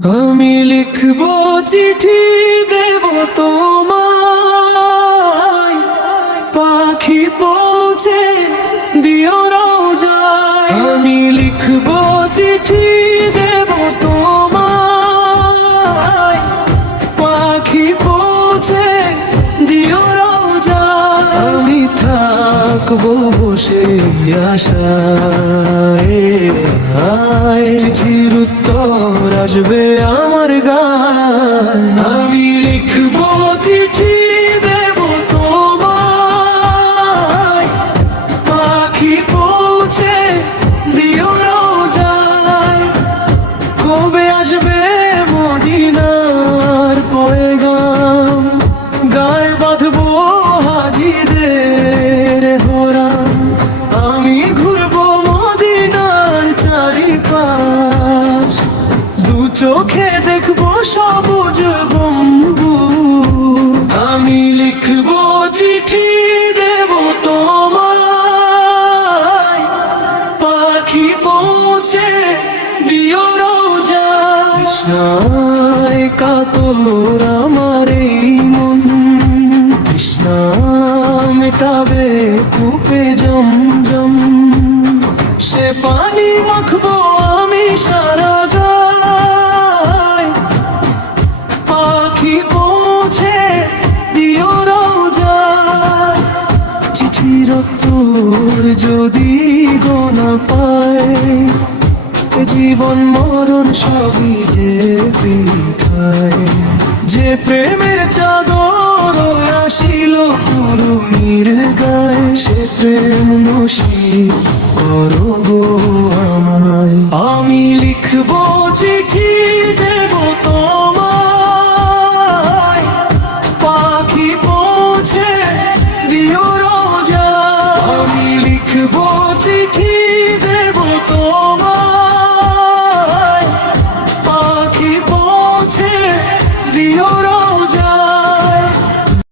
আমি লিখবো চিঠি দেব তোমায়, পাখি পৌঁছে দিও রোজায়। আমি লিখবো চিঠি দেব তোমায়, পাখি পৌঁছে দিও রোজায়। আমি থাকবো বসে আশায়, চিঠির উত্তর আসবে আমার গায়। আমি লিখবো চিঠি দেব তোমায়, পাখি পৌঁছে দিও রোজায়। কবে আসবে মদিনার পয়গাম, গায়ে বাঁধবো হাজিদের হরাম। আমি ঘুরবো মদিনার চারিপাশ, দু চোখে দেখবো সবুজ গম্বুজ। আমি লিখবো চিঠি দেব তোমায়, পাখি পৌঁছে দিও রোজায়। তৃষ্ণায় কাতর আমার এই মন, তৃষ্ণা মেটাবে কূপে জমজম। সে পানি মাখবো আমি সারা গায়, পাখি পৌঁছে দিও রোজায়। চিঠির উত্তর যদি গোনা পায়, জীবন মরণ সবই যে বৃথায়। যে প্রেমের চাদর আসিল তরুণীর গায়ে, সে প্রেম নসিব করো গো আমায়। আমি লিখবো চিঠি দেব তোমায়, পাখি পৌঁছে দিও রোজায়। আমি লিখবো চিঠি